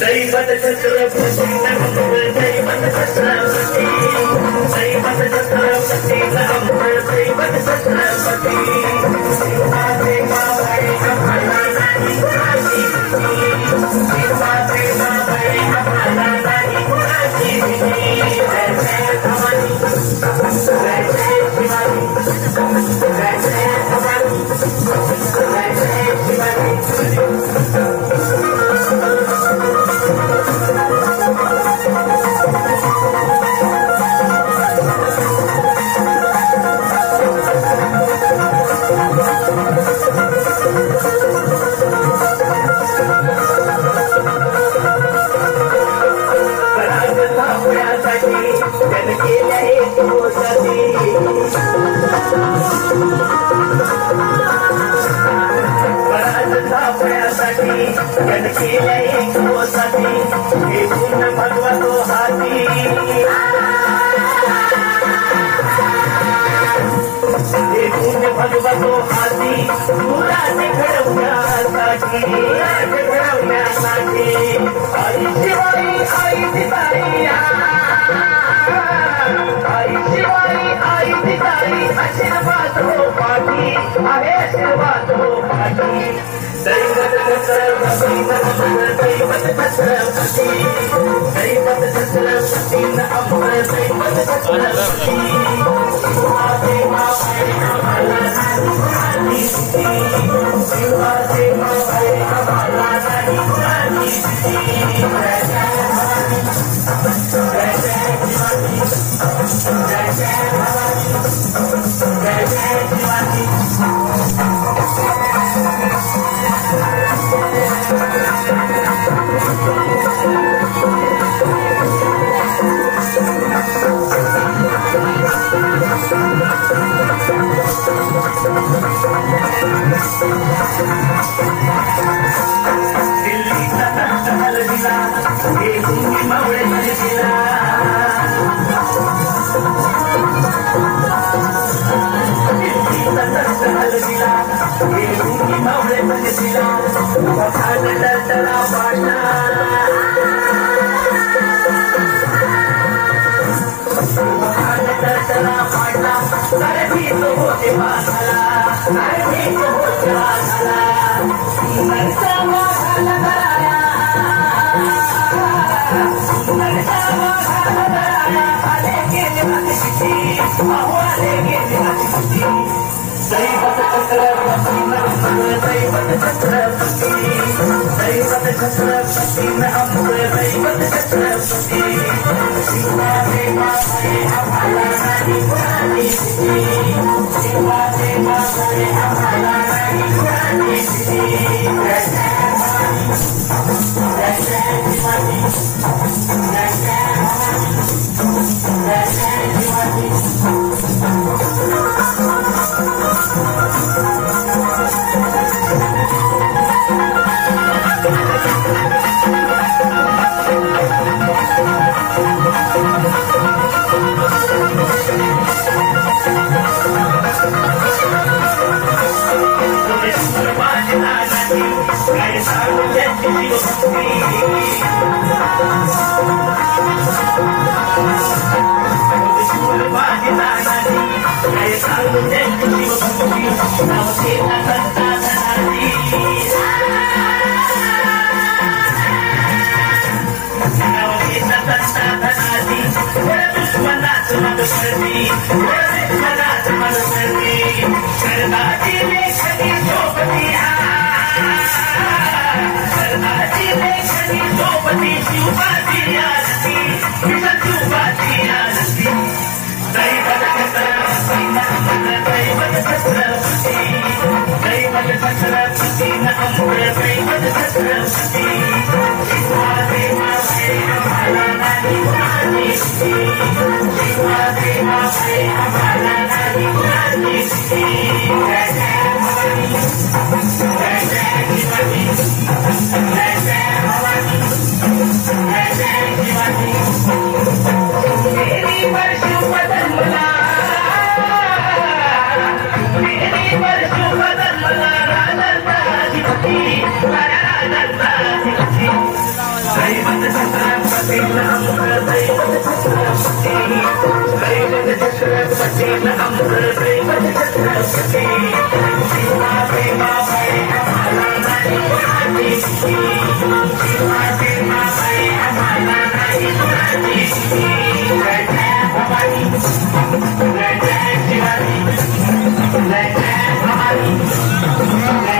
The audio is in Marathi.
दैवत छत्रपती नमः दैवत छत्रपती दैवत छत्रपती नमः दैवत छत्रपती शिवा देवा भय कमला नाही कुणाची शिवा देवा भय कमला नाही कुणाची जय जय भवानी जय जय शिवानी जय जय भवानी जय जय शिवानी भगवतो हाती मुलाने घडवण्यासाठी आई शिवाई आई दिताई आई शिवाई आई दिताई आशीर्वाद हो पाठी आहे आशीर्वाद हो पाठी दैवत छत्रपती दैवत छत्रपती दैवत छत्रपती नमः दैवत छत्रपती शिवा देवा भय कमला नाही कुणाची शिवा देवा भय कमला नाही कुणाची जय जय भवानी जय जय शिवानी जय जय भवानी जय जय शिवानी दिल्लीचा तख्तमल दिला हे भूमी मावळे दिला दिल्लीचा तख्तमल दिला हे भूमी मावळे दिला वखाण दर्दरा पाटा वखाण दर्दरा पाटा सरभी तो होते वाला सरभी तो होते वाला नरसावा घाला कराया नरसावा घाला कराया आले गेले माझी किती आले गेले माझी किती दैवत छत्रपती नमः दैवत छत्रपती दैवत छत्रपती नमः दैवत छत्रपती शिवा देवा भय कमला नाही कुणाची शिवा देवा भय कमला नाही कुणाची जय जय भवानी जय जय शिवानी जय जय भवानी जय जय शिवानी छत्रपती, दैवत छत्रपती, अमर दैवत छत्रपती.